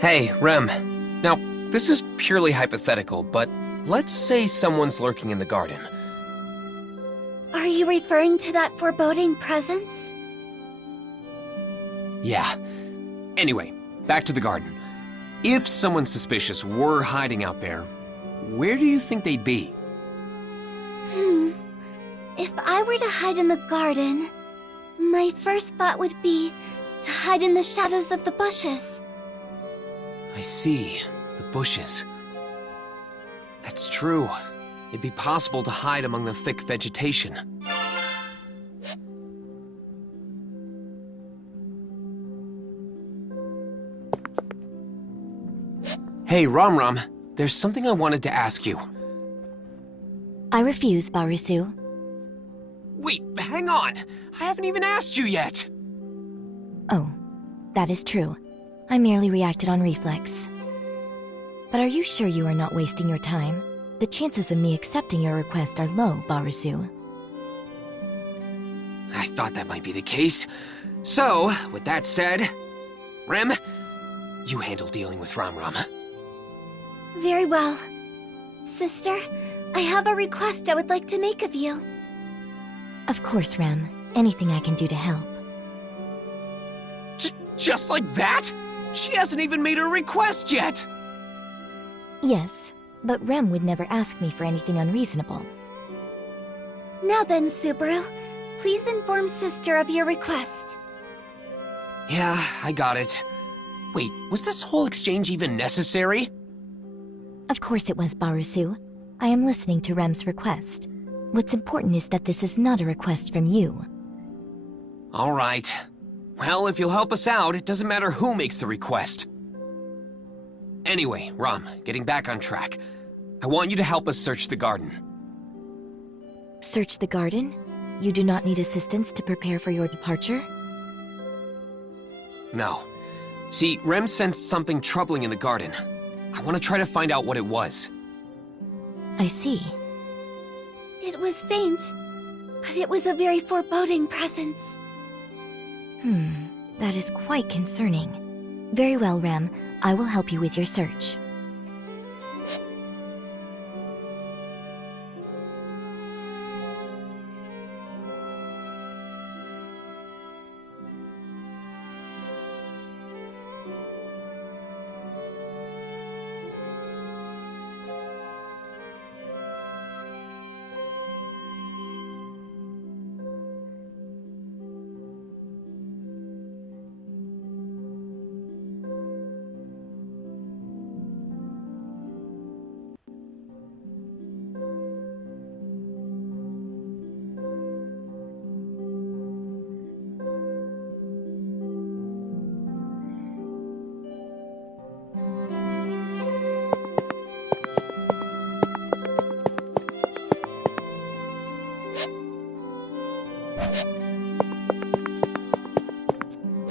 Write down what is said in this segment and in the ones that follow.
Hey, Rem. Now, this is purely hypothetical, but let's say someone's lurking in the garden. Are you referring to that foreboding presence? Yeah. Anyway, back to the garden. If someone suspicious were hiding out there, where do you think they'd be? If I were to hide in the garden, my first thought would be to hide in the shadows of the bushes. I see. The bushes. That's true. It'd be possible to hide among the thick vegetation. Hey, Ram, there's something I wanted to ask you. I refuse, Barusu. Wait, hang on! I haven't even asked you yet! Oh, that is true. I merely reacted on reflex. But are you sure you are not wasting your time? The chances of me accepting your request are low, Barusu. I thought that might be the case. So, with that said, Rem, you handle dealing with Ram. Very well. Sister, I have a request I would like to make of you. Of course, Rem. Anything I can do to help. Just like that? She hasn't even made her request yet! Yes, but Rem would never ask me for anything unreasonable. Now then, Subaru, please inform Sister of your request. Yeah, I got it. Wait, was this whole exchange even necessary? Of course it was, Barusu. I am listening to Rem's request. What's important is that this is not a request from you. All right. Well, if you'll help us out, it doesn't matter who makes the request. Anyway, Ram, getting back on track. I want you to help us search the garden. Search the garden? You do not need assistance to prepare for your departure? No. See, Rem sensed something troubling in the garden. I want to try to find out what it was. I see. It was faint, but it was a very foreboding presence. That is quite concerning. Very well, Rem. I will help you with your search.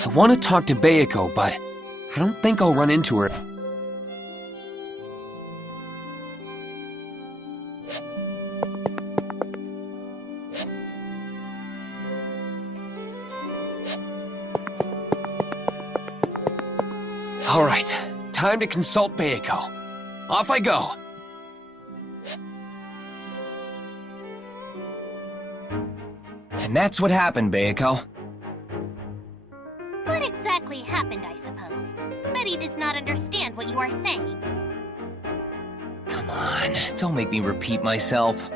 I want to talk to Bayako, but I don't think I'll run into her. All right, time to consult Bayako. Off I go. And that's what happened, Bayako. What exactly happened, I suppose? Betty does not understand what you are saying. Come on, don't make me repeat myself.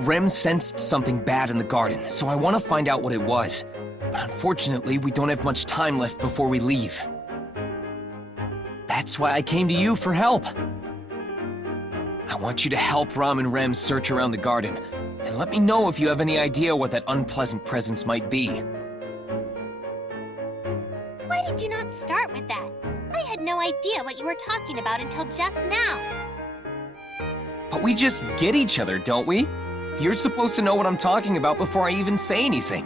Rem sensed something bad in the garden, so I want to find out what it was. But unfortunately, we don't have much time left before we leave. That's why I came to you for help. I want you to help Ram and Rem search around the garden, and let me know if you have any idea what that unpleasant presence might be. Why did you not start with that? I had no idea what you were talking about until just now. But we just get each other, don't we? You're supposed to know what I'm talking about before I even say anything.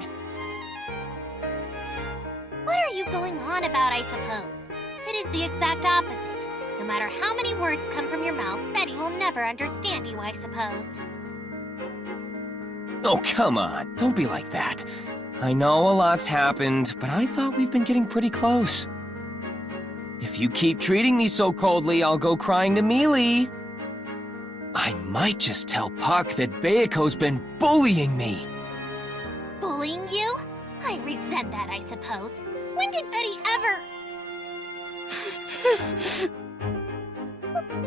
What are you going on about, I suppose? It is the exact opposite. No matter how many words come from your mouth, Betty will never understand you, I suppose. Oh, come on. Don't be like that. I know a lot's happened, but I thought we've been getting pretty close. If you keep treating me so coldly, I'll go crying to Mealy. I might just tell Puck that Bayako's been bullying me. Bullying you? I resent that, I suppose. When did Betty ever...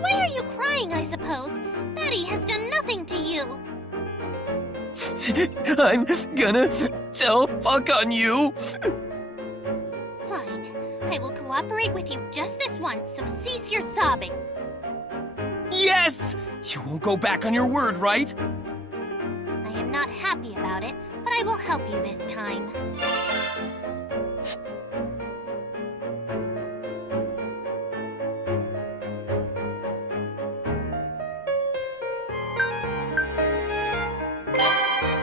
Why are you crying, I suppose? Betty has done nothing to you. I'm gonna tell Puck on you. Fine. I will cooperate with you just this once, so cease your sobbing. Yes! You won't go back on your word, right? I am not happy about it, but I will help you this time.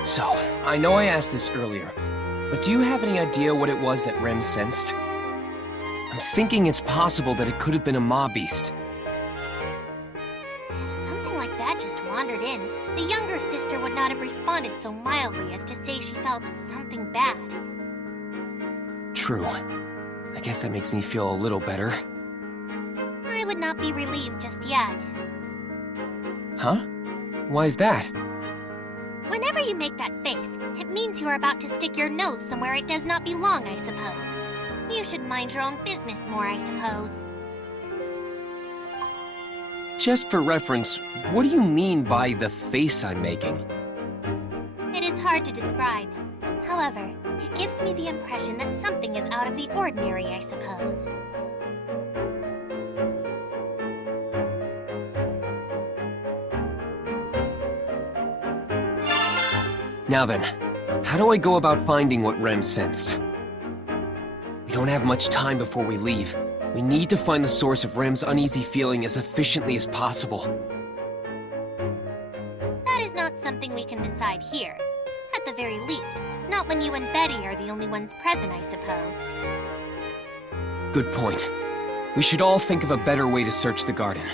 So, I know I asked this earlier, but do you have any idea what it was that Rem sensed? I'm thinking it's possible that it could have been a mob beast. If something like that just wandered in, the younger sister would not have responded so mildly as to say she felt something bad. True. I guess that makes me feel a little better. I would not be relieved just yet. Huh? Why's that? Whenever you make that face, it means you are about to stick your nose somewhere it does not belong, I suppose. You should mind your own business more, I suppose. Just for reference, what do you mean by the face I'm making? It is hard to describe. However, it gives me the impression that something is out of the ordinary, I suppose. Now then, how do I go about finding what Rem sensed? We don't have much time before we leave. We need to find the source of Rem's uneasy feeling as efficiently as possible. That is not something we can decide here. At the very least, not when you and Betty are the only ones present, I suppose. Good point. We should all think of a better way to search the garden.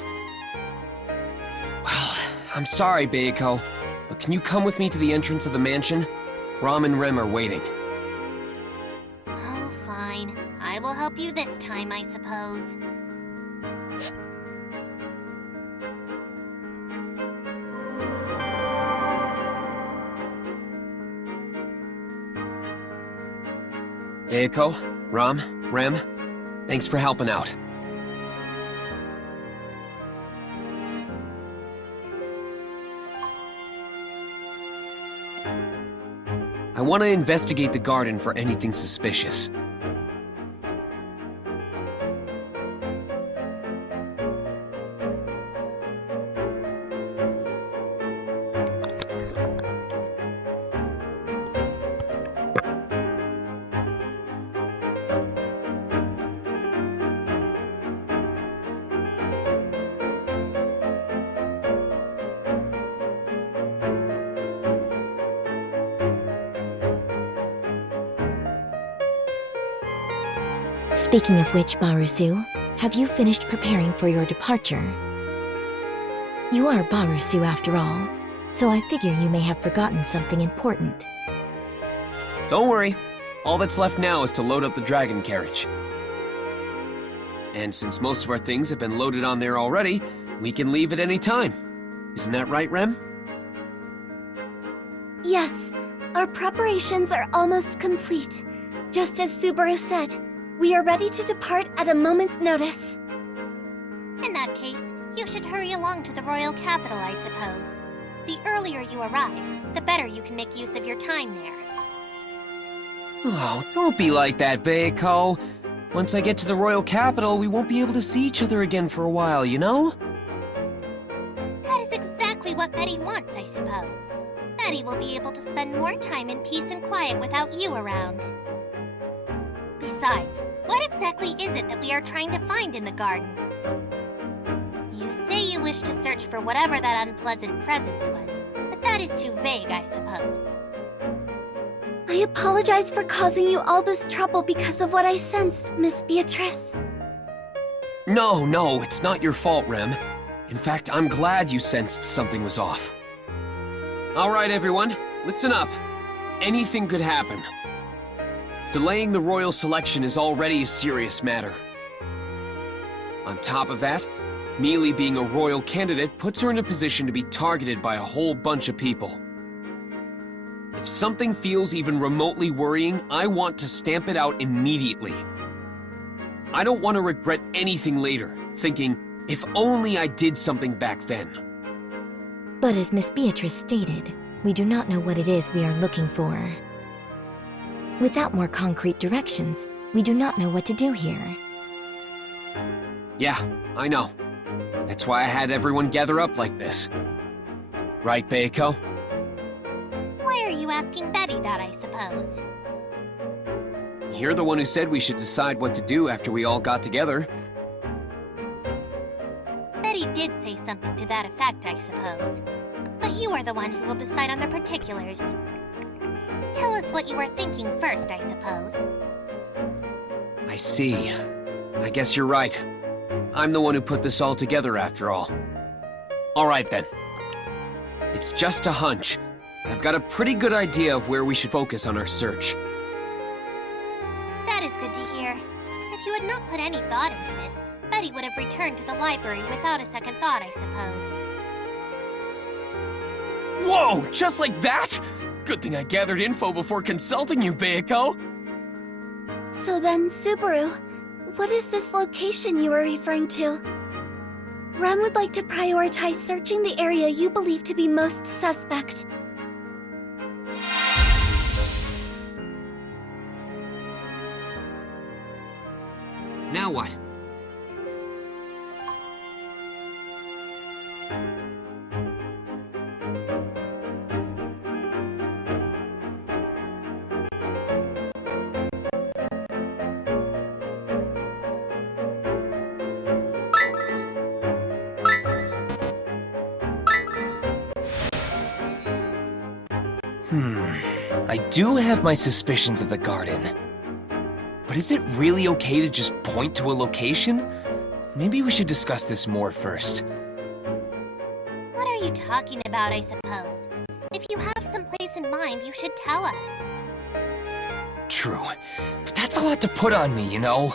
Well, I'm sorry, Bayako, but can you come with me to the entrance of the mansion? Rom and Rem are waiting. Oh, fine. I will help you this time, I suppose. Bayako, Rom, Rem, thanks for helping out. I want to investigate the garden for anything suspicious. Speaking of which, Barusu, have you finished preparing for your departure? You are Barusu after all, so I figure you may have forgotten something important. Don't worry. All that's left now is to load up the dragon carriage. And since most of our things have been loaded on there already, we can leave at any time. Isn't that right, Rem? Yes, our preparations are almost complete. Just as Subaru said, we are ready to depart at a moment's notice. In that case, you should hurry along to the royal capital, I suppose. The earlier you arrive, the better you can make use of your time there. Oh, don't be like that, Bayako. Once I get to the royal capital, we won't be able to see each other again for a while, you know? That is exactly what Betty wants, I suppose. Betty will be able to spend more time in peace and quiet without you around. Besides, what exactly is it that we are trying to find in the garden? You say you wish to search for whatever that unpleasant presence was, but that is too vague, I suppose. I apologize for causing you all this trouble because of what I sensed, Miss Beatrice. No, it's not your fault, Rem. In fact, I'm glad you sensed something was off. All right, everyone, listen up. Anything could happen. Delaying the royal selection is already a serious matter. On top of that, Mealy being a royal candidate puts her in a position to be targeted by a whole bunch of people. If something feels even remotely worrying, I want to stamp it out immediately. I don't want to regret anything later, thinking, if only I did something back then. But as Miss Beatrice stated, we do not know what it is we are looking for. Without more concrete directions, we do not know what to do here. Yeah, I know. That's why I had everyone gather up like this. Right, Beiko? Why are you asking Betty that, I suppose? You're the one who said we should decide what to do after we all got together. Betty did say something to that effect, I suppose. But you are the one who will decide on the particulars. Tell us what you were thinking first, I suppose. I see. I guess you're right. I'm the one who put this all together after all. All right then. It's just a hunch, but I've got a pretty good idea of where we should focus on our search. That is good to hear. If you had not put any thought into this, Betty would have returned to the library without a second thought, I suppose. Whoa! Just like that? Good thing I gathered info before consulting you, Beiko. So then, Subaru, what is this location you were referring to? Rem would like to prioritize searching the area you believe to be most suspect. Now what? I do have my suspicions of the garden. But is it really okay to just point to a location? Maybe we should discuss this more first. What are you talking about, I suppose? If you have some place in mind, you should tell us. True, but that's a lot to put on me, you know?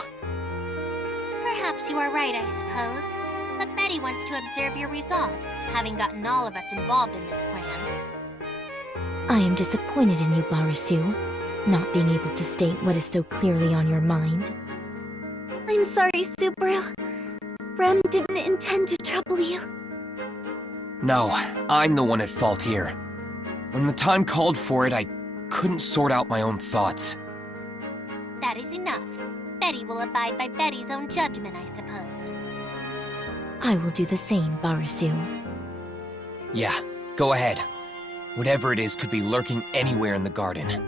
Perhaps you are right, I suppose. But Betty wants to observe your resolve, having gotten all of us involved in this plan. I am disappointed in you, Barasu, not being able to state what is so clearly on your mind. I'm sorry, Subaru. Rem didn't intend to trouble you. No, I'm the one at fault here. When the time called for it, I couldn't sort out my own thoughts. That is enough. Betty will abide by Betty's own judgment, I suppose. I will do the same, Barasu. Yeah, go ahead. Whatever it is could be lurking anywhere in the garden.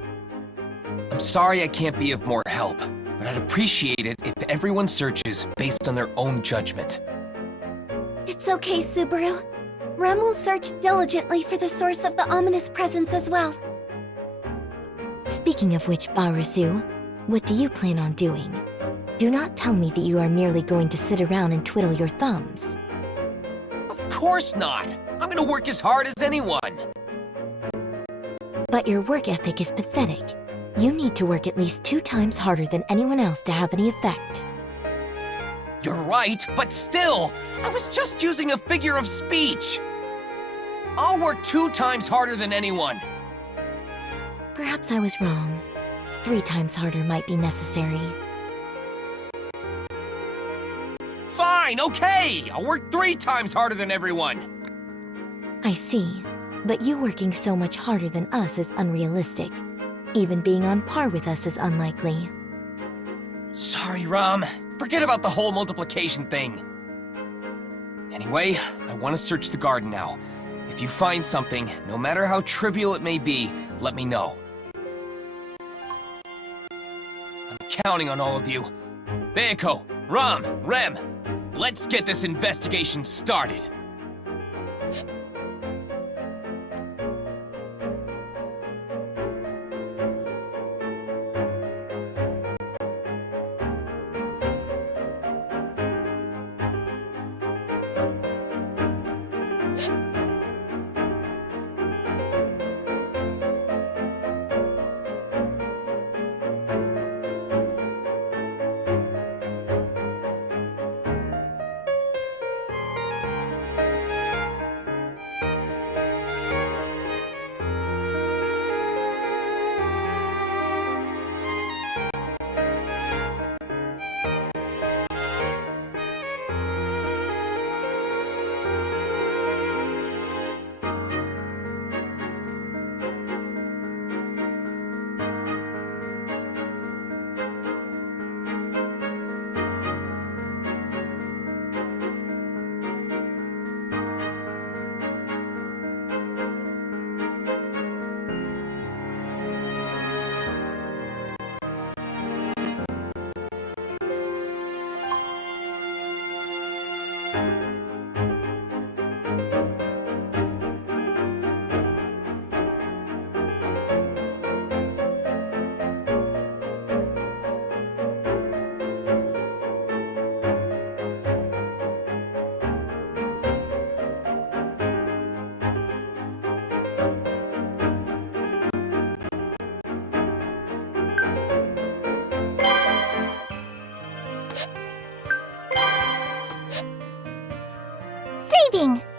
I'm sorry I can't be of more help, but I'd appreciate it if everyone searches based on their own judgment. It's okay, Subaru. Rem will search diligently for the source of the ominous presence as well. Speaking of which, Barasu, what do you plan on doing? Do not tell me that you are merely going to sit around and twiddle your thumbs. Of course not! I'm gonna work as hard as anyone! But your work ethic is pathetic. You need to work at least 2 times harder than anyone else to have any effect. You're right, but still, I was just using a figure of speech! I'll work 2 times harder than anyone! Perhaps I was wrong. 3 times harder might be necessary. Fine, okay! I'll work 3 times harder than everyone! I see. But you working so much harder than us is unrealistic. Even being on par with us is unlikely. Sorry, Ram. Forget about the whole multiplication thing. Anyway, I want to search the garden now. If you find something, no matter how trivial it may be, let me know. I'm counting on all of you. Beiko, Ram, Rem, let's get this investigation started. leaving.